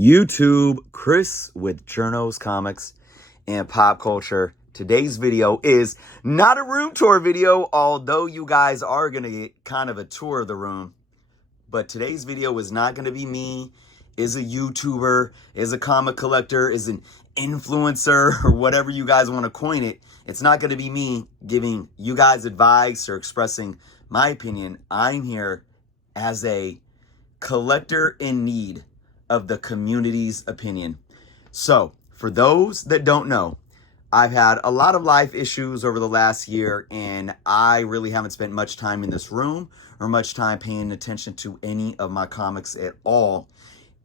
YouTube, Chris with Journos Comics and Pop Culture. Today's video is not a room tour video, although you guys are going to get kind of a tour of the room. But today's video is not going to be me, is a YouTuber, is a comic collector, is an influencer, or whatever you guys want to coin it. It's not going to be me giving you guys advice or expressing my opinion. I'm here as a collector in need of the community's opinion. So, for those that don't know, I've had a lot of life issues over the last year, and I really haven't spent much time in this room or much time paying attention to any of my comics at all.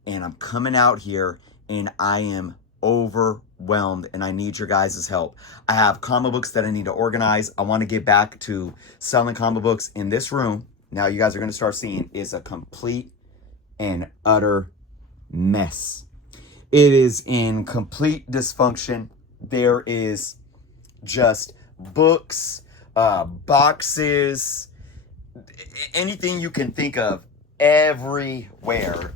And I'm coming out here and I am overwhelmed and I need your guys' help. I have comic books that I need to organize. I want to get back to selling comic books. In this room, now you guys are going to start seeing, is a complete and utter mess. It is in complete dysfunction. There is just books, boxes, anything you can think of everywhere.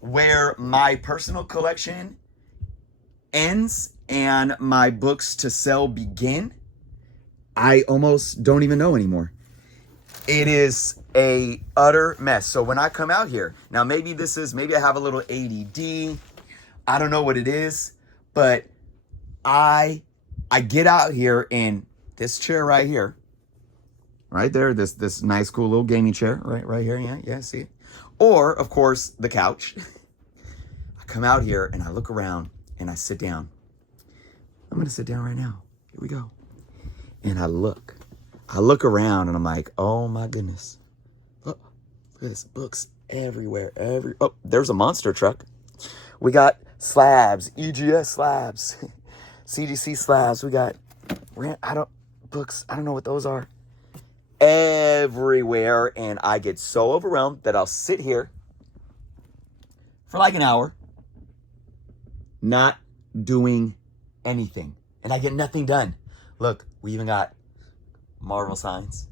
Where my personal collection ends and my books to sell begin, I almost don't even know anymore. It is a utter mess. So when I come out here, now maybe I have a little ADD. I don't know what it is, but I get out here and this chair right here, right there, this nice cool little gaming chair right here. Yeah, see it? Or of course the couch. I come out here and I look around and I sit down. I'm gonna sit down right now. Here we go. And I look around and I'm like, oh my goodness. Look at this, books everywhere. Oh, there's a monster truck. We got slabs, EGS slabs, CGC slabs. We got books. I don't know what those are. Everywhere. And I get so overwhelmed that I'll sit here for like an hour not doing anything. And I get nothing done. Look, we even got Marvel signs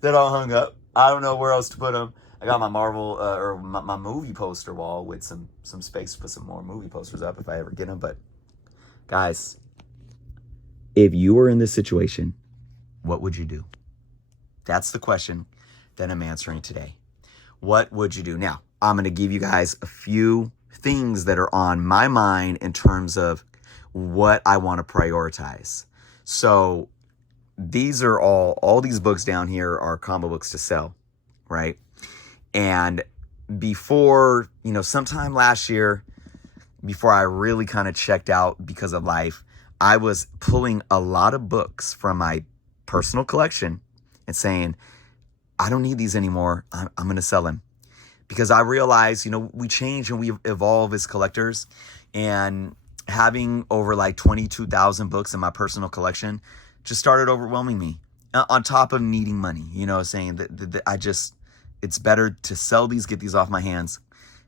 that all hung up. I don't know where else to put them. I got my Marvel or my movie poster wall with some space to put some more movie posters up if I ever get them. But guys, if you were in this situation, what would you do? That's the question that I'm answering today. What would you do? Now, I'm going to give you guys a few things that are on my mind in terms of what I want to prioritize. So these are all these books down here are comic books to sell, right? And before, sometime last year, before I really kind of checked out because of life, I was pulling a lot of books from my personal collection and saying, I don't need these anymore. I'm going to sell them. Because I realized, we change and we evolve as collectors, and having over like 22,000 books in my personal collection just started overwhelming me, on top of needing money, saying that it's better to sell these, get these off my hands,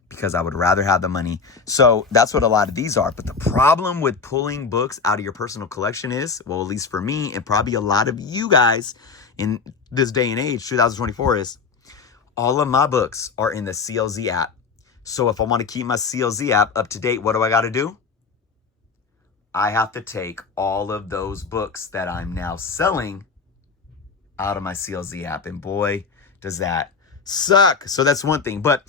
because I would rather have the money. So that's what a lot of these are. But the problem with pulling books out of your personal collection is, well, at least for me and probably a lot of you guys in this day and age, 2024, is all of my books are in the CLZ app. So if I want to keep my CLZ app up to date, what do I got to do? I have to take all of those books that I'm now selling out of my CLZ app. And boy, does that suck. So that's one thing. But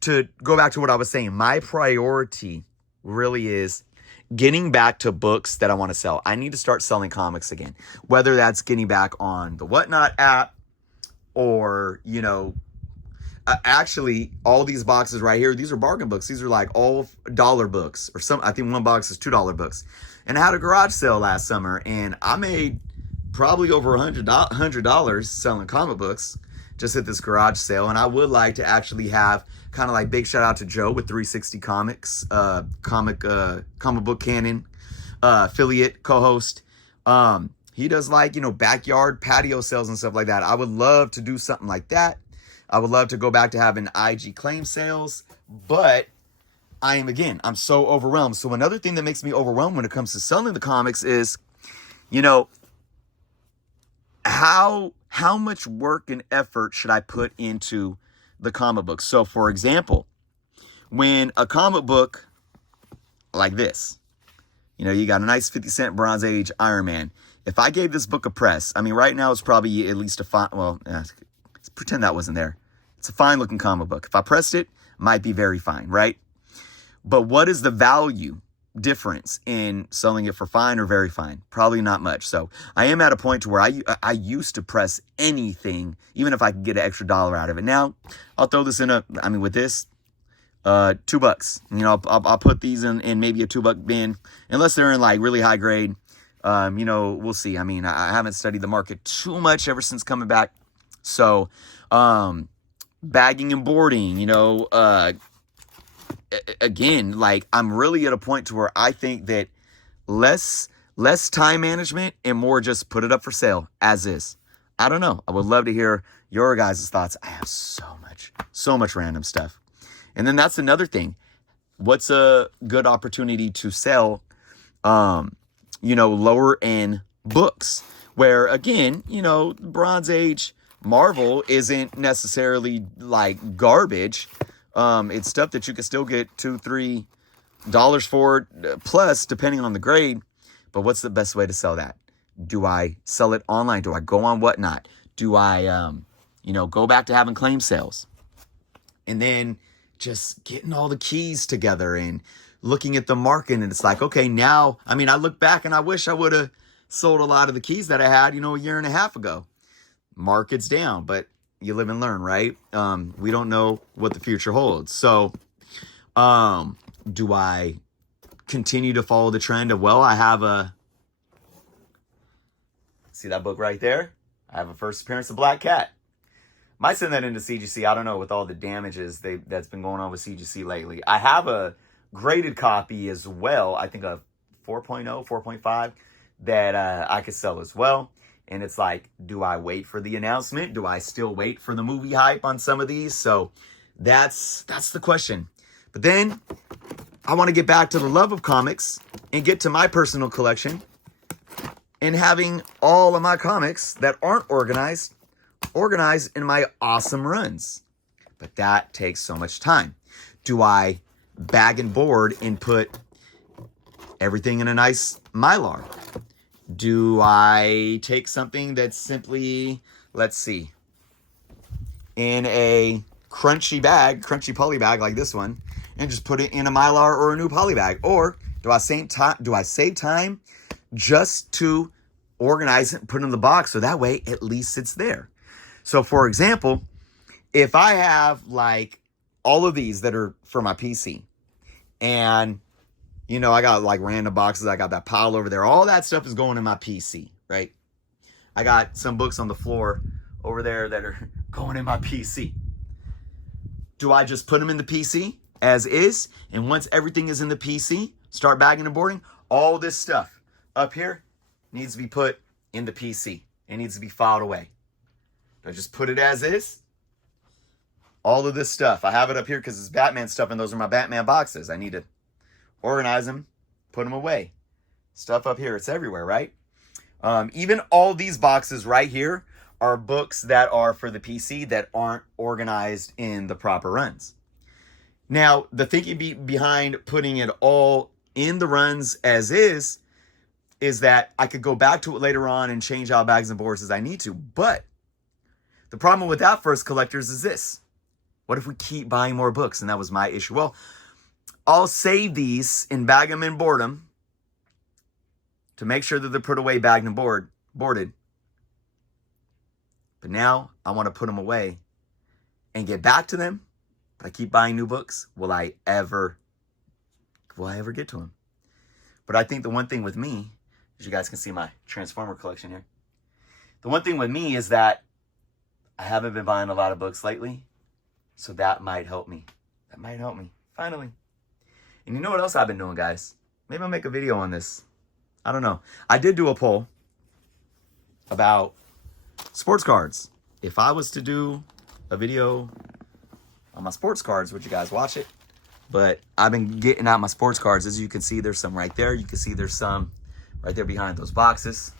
to go back to what I was saying, my priority really is getting back to books that I want to sell. I need to start selling comics again, whether that's getting back on the Whatnot app or, actually, all these boxes right here, these are bargain books. These are like all dollar books, or I think one box is $2 books. And I had a garage sale last summer, and I made probably over $100 selling comic books just at this garage sale. And I would like to actually have kind of like big shout out to Joe with 360 Comics, comic book canon, affiliate co-host. He does like, backyard patio sales and stuff like that. I would love to do something like that. I would love to go back to having IG claim sales, but I'm so overwhelmed. So another thing that makes me overwhelmed when it comes to selling the comics is, how much work and effort should I put into the comic book? So for example, when a comic book like this, you know, you got a nice 50-cent Bronze Age Iron Man. If I gave this book a press, I mean, right now it's probably at least a fine, well, let's pretend that wasn't there. It's a fine looking comic book. If I pressed it, it might be very fine, right? But what is the value difference in selling it for fine or very fine? Probably not much. So I am at a point to where I used to press anything, even if I could get an extra $1 out of it. Now I'll throw this in with this, $2. You know, I'll put these in maybe a $2 bin, unless they're in like really high grade. You know, we'll see. I mean, I haven't studied the market too much ever since coming back. So, bagging and boarding, you know, again, like I'm really at a point to where I think that less time management and more just put it up for sale as is. I don't know. I would love to hear your guys' thoughts. I have so much random stuff. And then that's another thing. What's a good opportunity to sell, you know, lower end books where, again, you know, Bronze Age Marvel isn't necessarily like garbage. It's stuff that you can still get $2-3 for plus, depending on the grade. But what's the best way to sell that? Do I sell it online? Do I go on Whatnot? Do I, you know, go back to having claim sales? And then just getting all the keys together and looking at the market. And it's like, okay, now, I mean, I look back and I wish I would have sold a lot of the keys that I had, you know, a year and a half ago. Market's down, but you live and learn, right? We don't know what the future holds. So, do I continue to follow the trend of, well, I have see that book right there? I have a first appearance of Black Cat. Might send that into CGC. I don't know, with all the damages that's been going on with CGC lately. I have a graded copy as well. I think a 4.0, 4.5 that I could sell as well. And it's like, do I wait for the announcement? Do I still wait for the movie hype on some of these? So that's the question. But then I want to get back to the love of comics and get to my personal collection and having all of my comics that aren't organized in my awesome runs. But that takes so much time. Do I bag and board and put everything in a nice Mylar? Do I take something that's simply, let's see, in a crunchy poly bag like this one, and just put it in a Mylar or a new poly bag? Or do I save time just to organize it and put it in the box, so that way at least it's there? So for example, if I have like all of these that are for my PC, and you know, I got like random boxes, I got that pile over there, all that stuff is going in my PC, right? I got some books on the floor over there that are going in my PC. Do I just put them in the PC as is, and once everything is in the PC, start bagging and boarding? All this stuff up here needs to be put in the PC. It needs to be filed away. Do I just put it as is? All of this stuff, I have it up here because it's Batman stuff, and those are my Batman boxes. I need to organize them, put them away. Stuff up here, it's everywhere, right? Even all these boxes right here are books that are for the PC that aren't organized in the proper runs. Now, the thinking behind putting it all in the runs as is that I could go back to it later on and change out bags and boards as I need to. But the problem with that for us collectors is this. What if we keep buying more books? And that was my issue. Well, I'll save these and bag them and board them to make sure that they're put away, bagged and boarded. But now I want to put them away and get back to them. But I keep buying new books. Will I ever get to them? But I think the one thing with me, as you guys can see my Transformer collection here, the one thing with me is that I haven't been buying a lot of books lately. So that might help me. Finally. And you know what else I've been doing, guys? Maybe I'll make a video on this. I don't know. I did do a poll about sports cards. If I was to do a video on my sports cards, would you guys watch it? But I've been getting out my sports cards. As you can see, there's some right there. You can see there's some right there behind those boxes.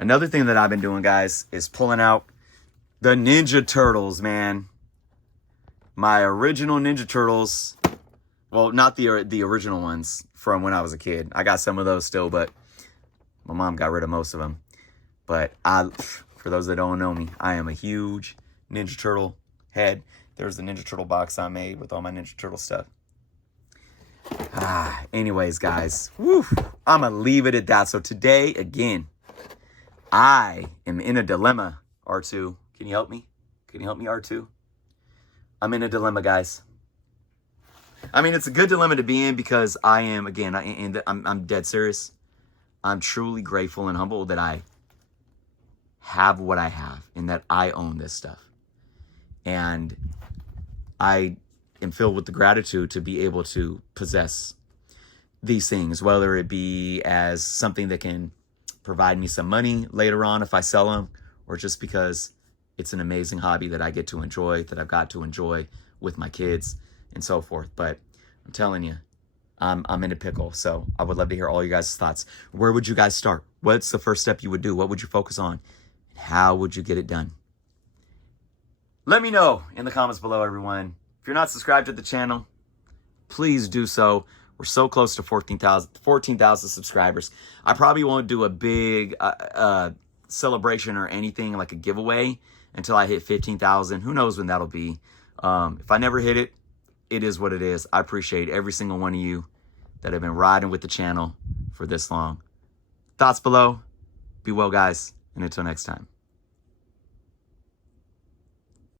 Another thing that I've been doing, guys, is pulling out the Ninja Turtles, man. my original Ninja Turtles. Well, not the original ones from when I was a kid. I got some of those still, but my mom got rid of most of them. But for those that don't know me, I am a huge Ninja Turtle head. There's the Ninja Turtle box I made with all my Ninja Turtle stuff. Anyways, guys, I'm going to leave it at that. So today, again, I am in a dilemma, R2. Can you help me? Can you help me, R2? I'm in a dilemma, guys. I mean, it's a good dilemma to be in because I am, again, I'm dead serious. I'm truly grateful and humble that I have what I have and that I own this stuff. And I am filled with the gratitude to be able to possess these things, whether it be as something that can provide me some money later on if I sell them, or just because it's an amazing hobby that I get to enjoy, that I've got to enjoy with my kids and so forth. But I'm telling you, I'm in a pickle. So I would love to hear all you guys' thoughts. Where would you guys start? What's the first step you would do? What would you focus on? And how would you get it done? Let me know in the comments below, everyone. If you're not subscribed to the channel, please do so. We're so close to 14,000 subscribers. I probably won't do a big celebration or anything like a giveaway until I hit 15,000. Who knows when that'll be. If I never hit it, it is what it is. I appreciate every single one of you that have been riding with the channel for this long. Thoughts below. Be well, guys. And until next time.